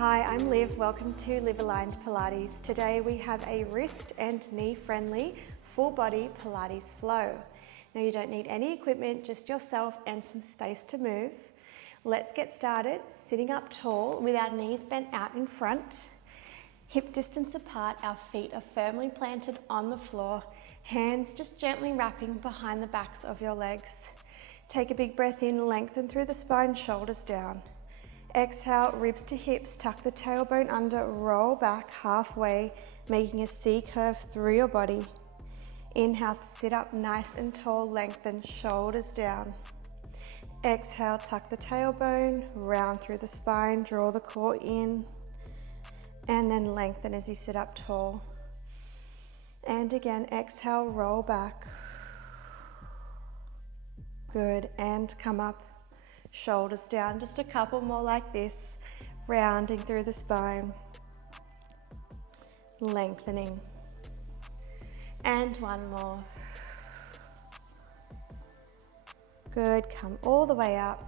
Hi, I'm Liv. Welcome to Liv Aligned Pilates. Today we have a wrist and knee friendly full body Pilates flow. Now you don't need any equipment, just yourself and some space to move. Let's get started sitting up tall with our knees bent out in front. Hip distance apart, our feet are firmly planted on the floor. Hands just gently wrapping behind the backs of your legs. Take a big breath in, lengthen through the spine, shoulders down. Exhale, ribs to hips, tuck the tailbone under, roll back halfway, making a C curve through your body. Inhale, sit up nice and tall, lengthen, shoulders down. Exhale, tuck the tailbone, round through the spine, draw the core in, and then lengthen as you sit up tall. And again, exhale, roll back. Good, and come up. Shoulders down, just a couple more like this, rounding through the spine, lengthening, and one more. Good, come all the way up,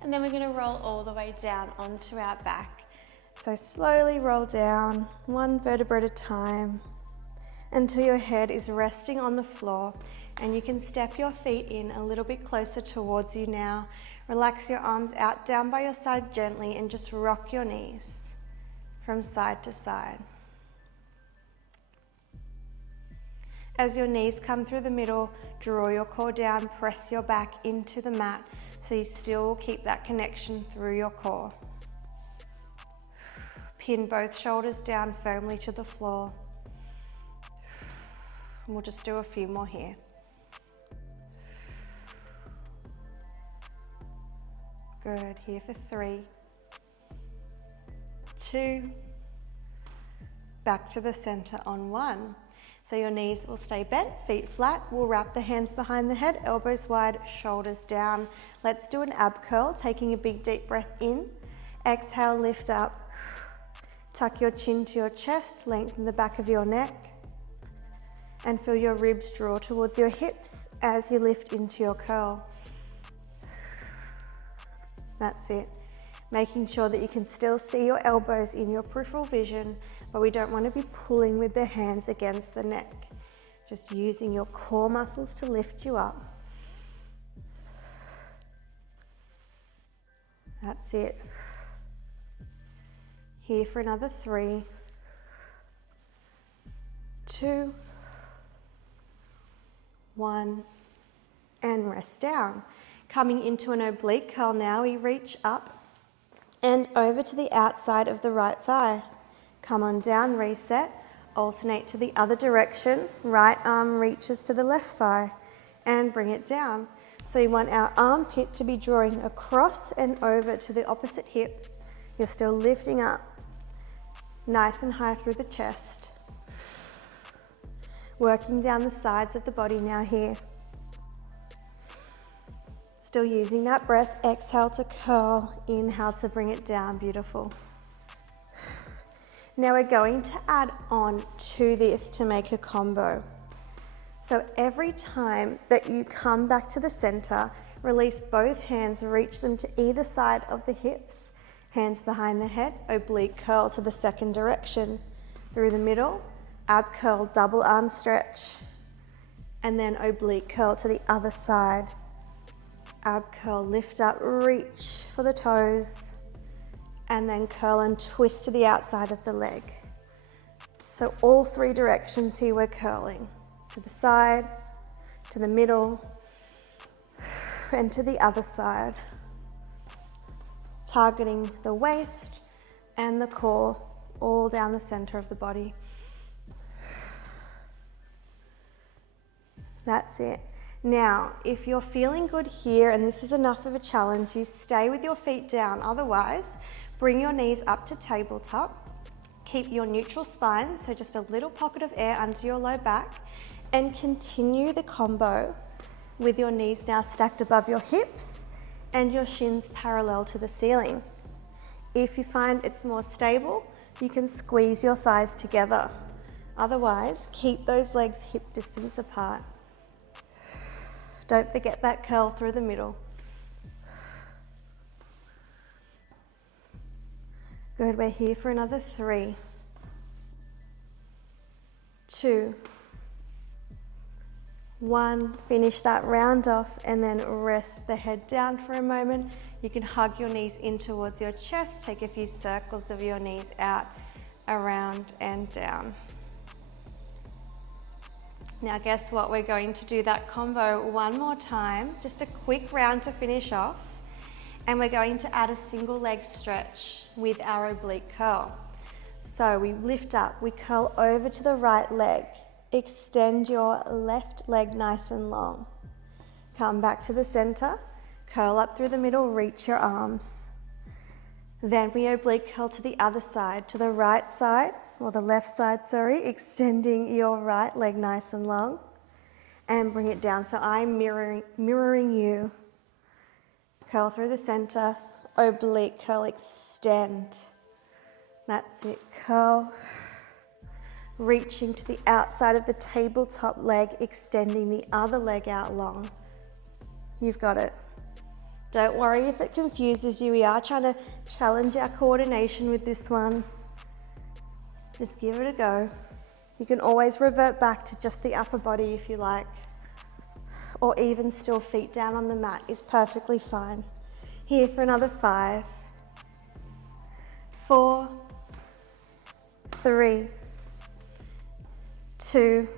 and then we're going to roll all the way down onto our back. So slowly roll down, one vertebra at a time, until your head is resting on the floor, and you can step your feet in a little bit closer towards you now. Relax your arms out down by your side gently and just rock your knees from side to side. As your knees come through the middle, draw your core down, press your back into the mat so you still keep that connection through your core. Pin both shoulders down firmly to the floor. And we'll just do a few more here. Good, here for 3, 2, back to the center on 1. So your knees will stay bent, feet flat. We'll wrap the hands behind the head, elbows wide, shoulders down. Let's do an ab curl, taking a big deep breath in. Exhale, lift up. Tuck your chin to your chest, lengthen the back of your neck, and feel your ribs draw towards your hips as you lift into your curl. That's it. Making sure that you can still see your elbows in your peripheral vision, but we don't want to be pulling with the hands against the neck. Just using your core muscles to lift you up. That's it. Here for another 3, 2, 1, and rest down. Coming into an oblique curl now, we reach up and over to the outside of the right thigh. Come on down, reset, alternate to the other direction. Right arm reaches to the left thigh and bring it down. So you want our armpit to be drawing across and over to the opposite hip. You're still lifting up, nice and high through the chest. Working down the sides of the body now here. Still using that breath, exhale to curl, inhale to bring it down, beautiful. Now we're going to add on to this to make a combo. So every time that you come back to the center, release both hands, reach them to either side of the hips, hands behind the head, oblique curl to the second direction, through the middle, ab curl, double arm stretch, and then oblique curl to the other side. Ab curl, lift up, reach for the toes, and then curl and twist to the outside of the leg. So all 3 directions here we're curling. To the side, to the middle, and to the other side. Targeting the waist and the core, all down the center of the body. That's it. Now, if you're feeling good here and this is enough of a challenge, you stay with your feet down. Otherwise, bring your knees up to tabletop. Keep your neutral spine, so just a little pocket of air under your low back, and continue the combo with your knees now stacked above your hips and your shins parallel to the ceiling. If you find it's more stable, you can squeeze your thighs together. Otherwise, keep those legs hip distance apart. Don't forget that curl through the middle. Good, we're here for another 3, 2, 1. Finish that round off and then rest the head down for a moment. You can hug your knees in towards your chest, take a few circles of your knees out, around and down. Now guess what, we're going to do that combo one more time, just a quick round to finish off, and we're going to add a single leg stretch with our oblique curl. So we lift up, we curl over to the right leg, extend your left leg nice and long. Come back to the center, curl up through the middle, reach your arms. Then we oblique curl to the other side, to the right side, or the left side, sorry, extending your right leg nice and long, and bring it down. So I'm mirroring you. Curl through the center, oblique curl, extend. That's it, curl. Reaching to the outside of the tabletop leg, extending the other leg out long. You've got it. Don't worry if it confuses you. We are trying to challenge our coordination with this one. Just give it a go. You can always revert back to just the upper body if you like, or even still feet down on the mat is perfectly fine. Here for another 5, 4, 3, 2,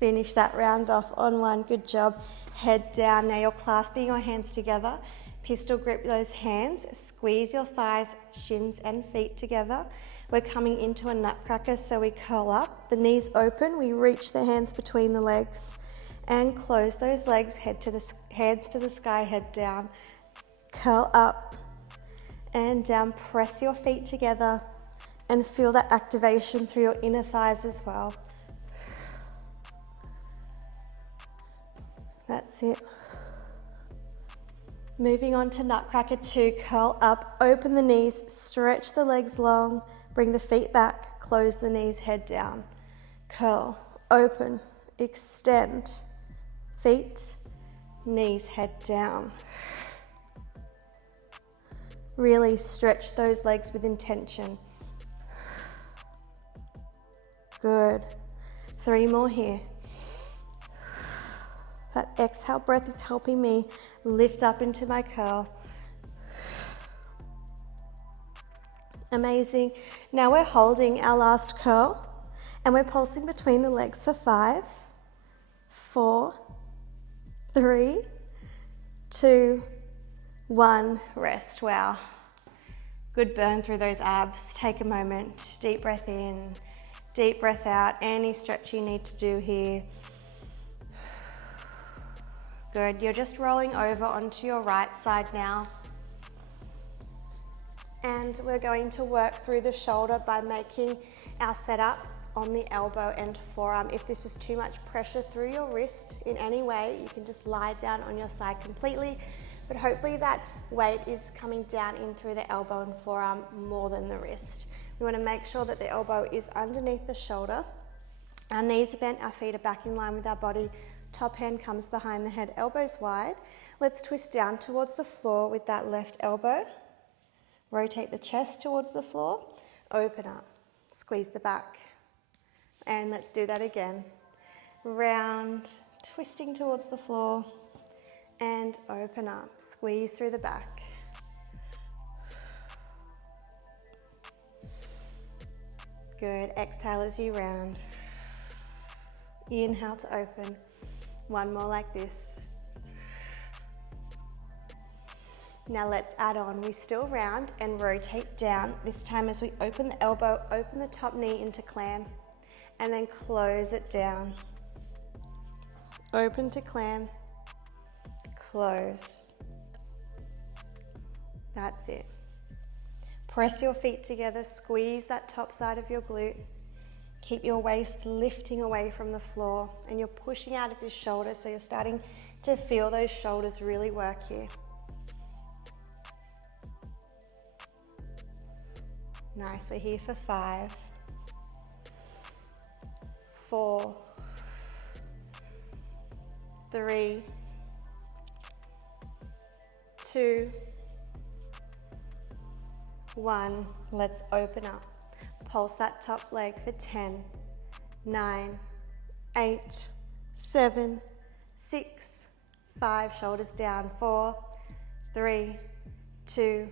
finish that round off on 1, good job. Head down, now you're clasping your hands together, pistol grip those hands, squeeze your thighs, shins and feet together. We're coming into a nutcracker, so we curl up, the knees open, we reach the hands between the legs and close those legs, heads to the sky, head down, curl up and down, press your feet together and feel that activation through your inner thighs as well. That's it. Moving on to nutcracker 2, curl up, open the knees, stretch the legs long, bring the feet back, close the knees, head down. Curl, open, extend, feet, knees, head down. Really stretch those legs with intention. Good. 3 more here. That exhale breath is helping me lift up into my curl. Amazing. Now we're holding our last curl and we're pulsing between the legs for 5, 4, 3, 2, 1. Rest. Wow. Good burn through those abs. Take a moment. Deep breath in, deep breath out. Any stretch you need to do here. Good, you're just rolling over onto your right side now. And we're going to work through the shoulder by making our setup on the elbow and forearm. If this is too much pressure through your wrist in any way, you can just lie down on your side completely. But hopefully that weight is coming down in through the elbow and forearm more than the wrist. We want to make sure that the elbow is underneath the shoulder. Our knees are bent, our feet are back in line with our body. Top hand comes behind the head, elbows wide. Let's twist down towards the floor with that left elbow. Rotate the chest towards the floor. Open up. Squeeze the back. And let's do that again. Round, twisting towards the floor. And open up. Squeeze through the back. Good. Exhale as you round. Inhale to open. 1 more like this. Now let's add on. We still round and rotate down. This time as we open the elbow, open the top knee into clam and then close it down. Open to clam, close. That's it. Press your feet together, squeeze that top side of your glute. Keep your waist lifting away from the floor and you're pushing out of your shoulders, so you're starting to feel those shoulders really work here. Nice, we're here for 5, 4, 3, 2, 1. Let's open up. Pulse that top leg for 10, 9, 8, 7, 6, 5. Shoulders down. 4, 3, 2,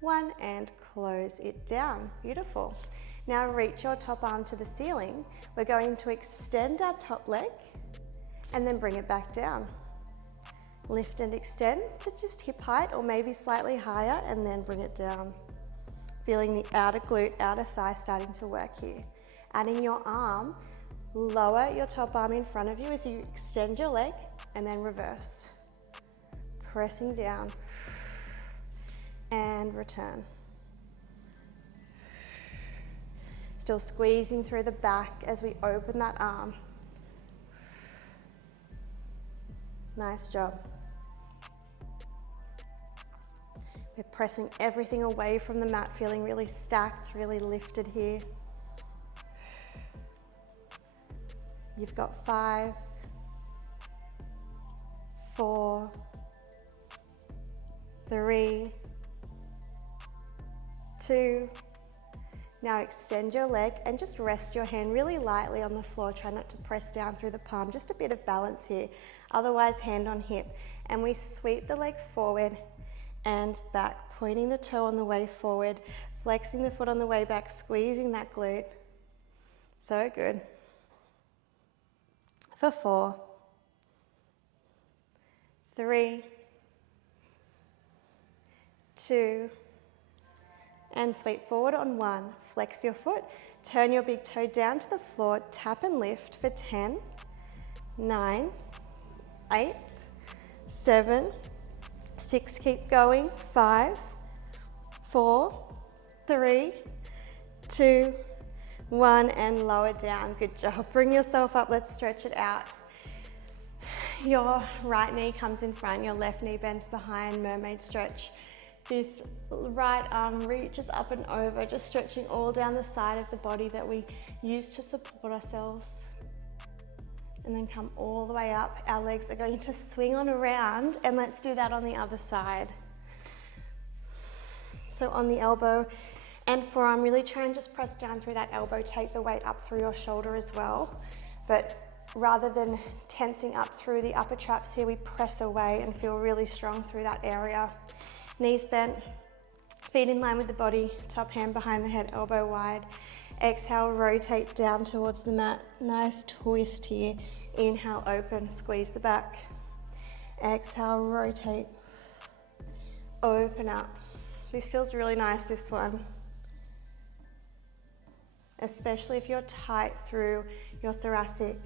1, and close it down. Beautiful. Now reach your top arm to the ceiling. We're going to extend our top leg and then bring it back down. Lift and extend to just hip height or maybe slightly higher, and then bring it down. Feeling the outer glute, outer thigh starting to work here. Adding your arm, lower your top arm in front of you as you extend your leg and then reverse. Pressing down and return. Still squeezing through the back as we open that arm. Nice job. We're pressing everything away from the mat, feeling really stacked, really lifted here. You've got 5, 4, 3, 2. Now extend your leg and just rest your hand really lightly on the floor. Try not to press down through the palm, just a bit of balance here. Otherwise, hand on hip. And we sweep the leg forward and back, pointing the toe on the way forward, flexing the foot on the way back, squeezing that glute. So good. For 4, 3, 2, and sweep forward on 1. Flex your foot, turn your big toe down to the floor, tap and lift for 10, 9, 8, 7, 6, keep going, 5, 4, 3, 2, 1, and lower down. Good job. Bring yourself up. Let's stretch it out. Your right knee comes in front, your left knee bends behind, mermaid stretch. This right arm reaches up and over, just stretching all down the side of the body that we use to support ourselves. And then come all the way up. Our legs are going to swing on around, and let's do that on the other side. So on the elbow and forearm, really try and just press down through that elbow, take the weight up through your shoulder as well. But rather than tensing up through the upper traps here, we press away and feel really strong through that area. Knees bent, feet in line with the body, top hand behind the head, elbow wide. Exhale, rotate down towards the mat. Nice twist here. Inhale, open, squeeze the back. Exhale, rotate, open up. This feels really nice, this one. Especially if you're tight through your thoracic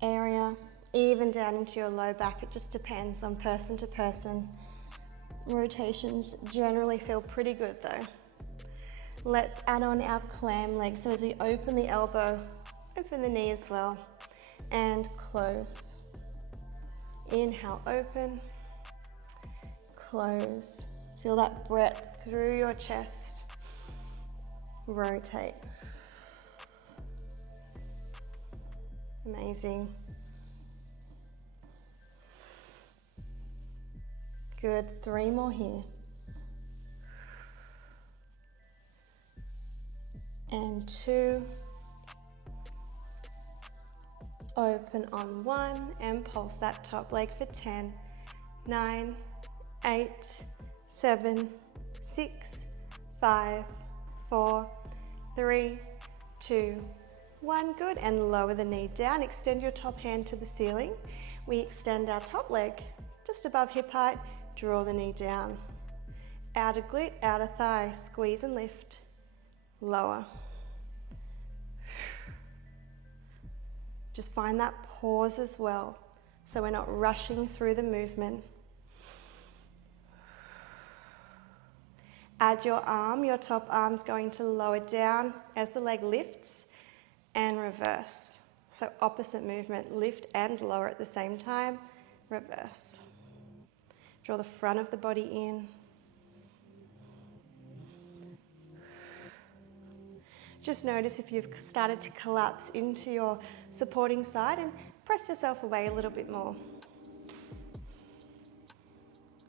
area, even down into your low back. It just depends on person to person. Rotations generally feel pretty good though. Let's add on our clam leg. So as we open the elbow, open the knee as well, and close. Inhale, open, close. Feel that breath through your chest. Rotate. Amazing. Good, 3 more here. And 2. Open on 1 and pulse that top leg for 10, 9, 8, 7, 6, 5, 4, 3, 2, 1. Good. And lower the knee down. Extend your top hand to the ceiling. We extend our top leg just above hip height. Draw the knee down. Outer glute, outer thigh. Squeeze and lift. Lower. Just find that pause as well, so we're not rushing through the movement. Add your arm, your top arm's going to lower down as the leg lifts, and reverse. So opposite movement, lift and lower at the same time, reverse. Draw the front of the body in. Just notice if you've started to collapse into your supporting side and press yourself away a little bit more.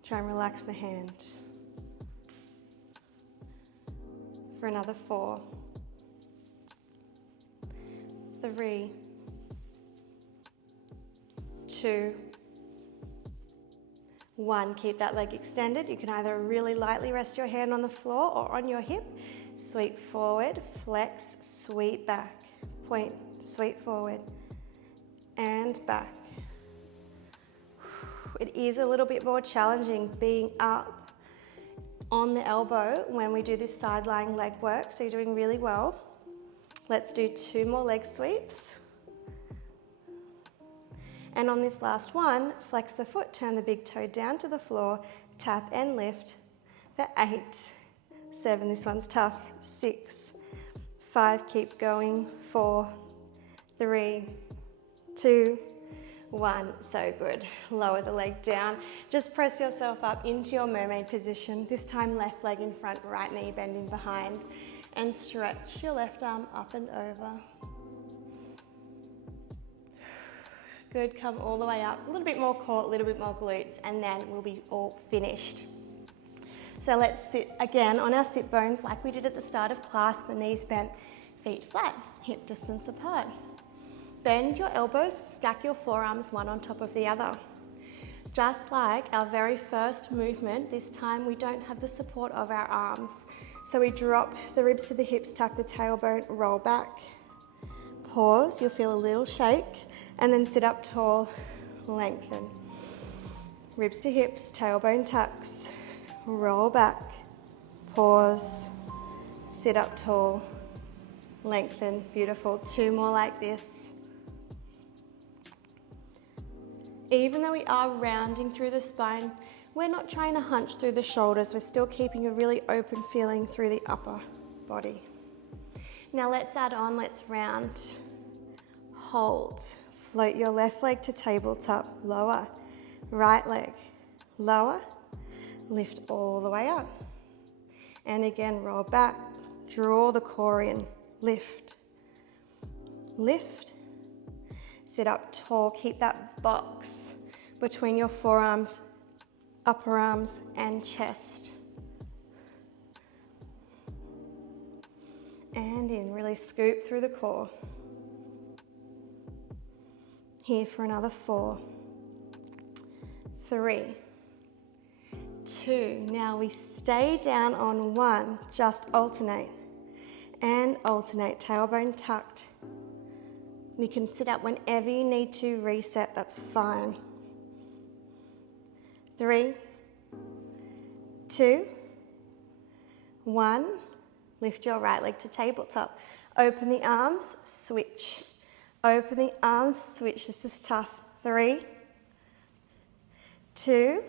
Try and relax the hand. for another 4, 3, 2, 1. Keep that leg extended. You can either really lightly rest your hand on the floor or on your hip. Sweep forward, flex, sweep back. Point, sweep forward, and back. It is a little bit more challenging being up on the elbow when we do this side lying leg work, so you're doing really well. Let's do 2 more leg sweeps. And on this last one, flex the foot, turn the big toe down to the floor, tap and lift for 8, 7, this one's tough, 6, 5, keep going, 4, 3, 2, 1, so good. Lower the leg down. Just press yourself up into your mermaid position. This time left leg in front, right knee bending behind. And stretch your left arm up and over. Good, come all the way up. A little bit more core, a little bit more glutes, and then we'll be all finished. So let's sit again on our sit bones like we did at the start of class, the knees bent, feet flat, hip distance apart. Bend your elbows, stack your forearms one on top of the other. Just like our very first movement, this time we don't have the support of our arms. So we drop the ribs to the hips, tuck the tailbone, roll back. Pause, you'll feel a little shake, and then sit up tall, lengthen. Ribs to hips, tailbone tucks, roll back, pause, sit up tall, lengthen. Beautiful. 2 more like this. Even though we are rounding through the spine, we're not trying to hunch through the shoulders. We're still keeping a really open feeling through the upper body. Now let's add on, let's round, hold. Float your left leg to tabletop, lower. Right leg, lower, lift all the way up. And again, roll back, draw the core in, lift, lift. Sit up tall, keep that box between your forearms, upper arms, and chest. And in, really scoop through the core. Here for another 4, 3, 2. Now we stay down on 1, just alternate. And alternate, tailbone tucked. You can sit up whenever you need to reset, that's fine. 3, 2, 1. Lift your right leg to tabletop. Open the arms, switch. Open the arms, switch. This is tough. 3, 2,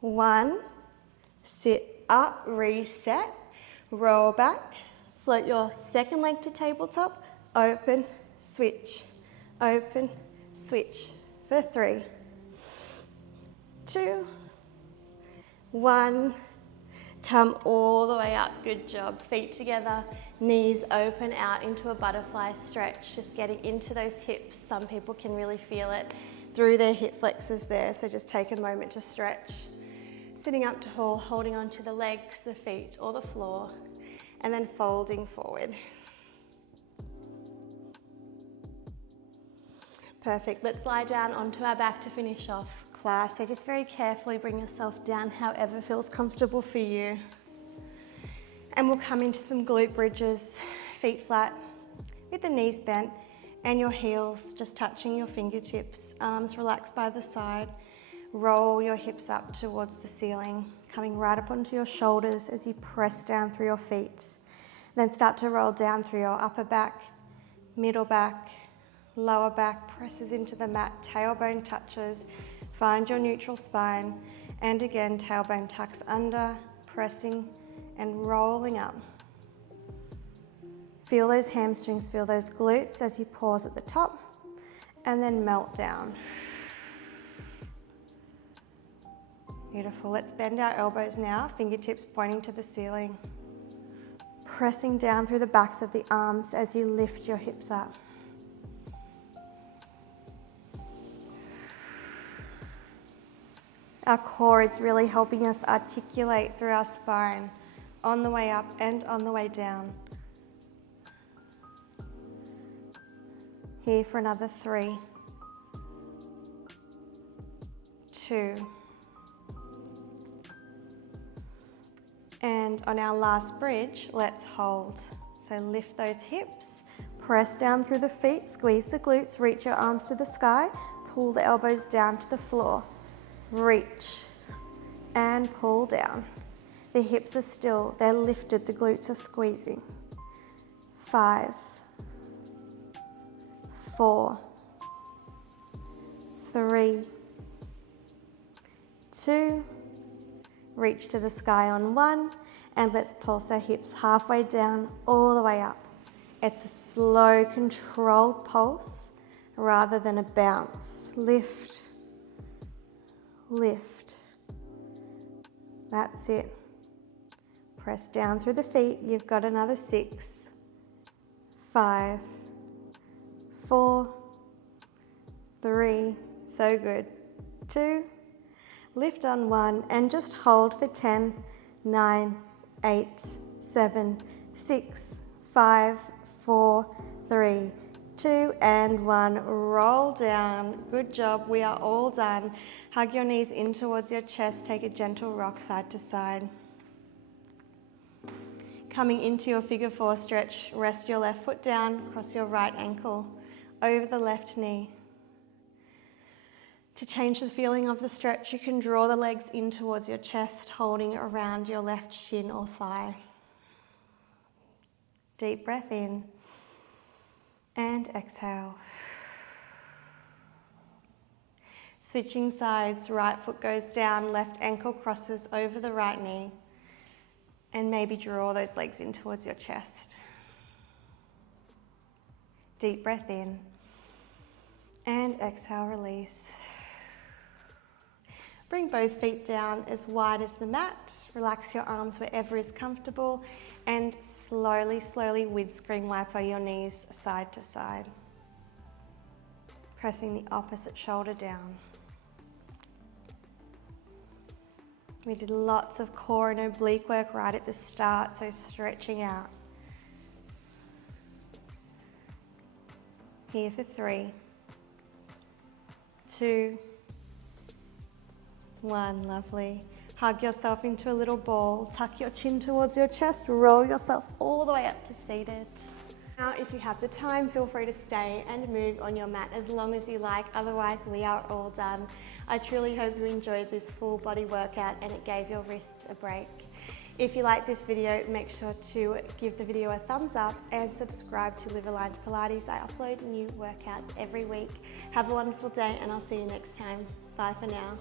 1. Sit up, reset, roll back. Float your second leg to tabletop. Open, switch, open, switch for 3, 2, 1. Come all the way up, good job. Feet together, knees open out into a butterfly stretch, just getting into those hips. Some people can really feel it through their hip flexors there, so just take a moment to stretch. Sitting up tall, holding onto the legs, the feet, or the floor, and then folding forward. Perfect, let's lie down onto our back to finish off class. So just very carefully bring yourself down however feels comfortable for you. And we'll come into some glute bridges, feet flat, with the knees bent, and your heels just touching your fingertips, arms relaxed by the side. Roll your hips up towards the ceiling, coming right up onto your shoulders as you press down through your feet. Then start to roll down through your upper back, middle back, lower back, presses into the mat, tailbone touches, find your neutral spine, and again, tailbone tucks under, pressing and rolling up. Feel those hamstrings, feel those glutes as you pause at the top, and then melt down. Beautiful, let's bend our elbows now, fingertips pointing to the ceiling. Pressing down through the backs of the arms as you lift your hips up. Our core is really helping us articulate through our spine, on the way up and on the way down. Here for another 3, 2. And on our last bridge, let's hold. So lift those hips, press down through the feet, squeeze the glutes, reach your arms to the sky, pull the elbows down to the floor. Reach and pull down. The hips are still, they're lifted, the glutes are squeezing. 5, 4, 3, 2, reach to the sky on 1, and let's pulse our hips halfway down, all the way up. It's a slow, controlled pulse rather than a bounce. Lift, lift. That's it. Press down through the feet. You've got another 6, 5, 4, 3, so good, 2, lift on 1, and just hold for 10, 9, 8, 7, 6, 5, 4, 3, 2, and 1. Roll down. Good job. We are all done. Hug your knees in towards your chest. Take a gentle rock side to side. Coming into your figure 4 stretch, rest your left foot down, cross your right ankle over the left knee. To change the feeling of the stretch, you can draw the legs in towards your chest, holding around your left shin or thigh. Deep breath in and exhale. Switching sides, right foot goes down, left ankle crosses over the right knee, and maybe draw those legs in towards your chest. Deep breath in and exhale, release. Bring both feet down as wide as the mat. Relax your arms wherever is comfortable, and slowly, slowly windscreen wiper your knees side to side. Pressing the opposite shoulder down. We did lots of core and oblique work right at the start, so stretching out. Here for 3, 2, 1, lovely. Hug yourself into a little ball, tuck your chin towards your chest, roll yourself all the way up to seated. Now, if you have the time, feel free to stay and move on your mat as long as you like, otherwise we are all done. I truly hope you enjoyed this full body workout and it gave your wrists a break. If you like this video, make sure to give the video a thumbs up and subscribe to Live Aligned Pilates. I upload new workouts every week. Have a wonderful day and I'll see you next time. Bye for now.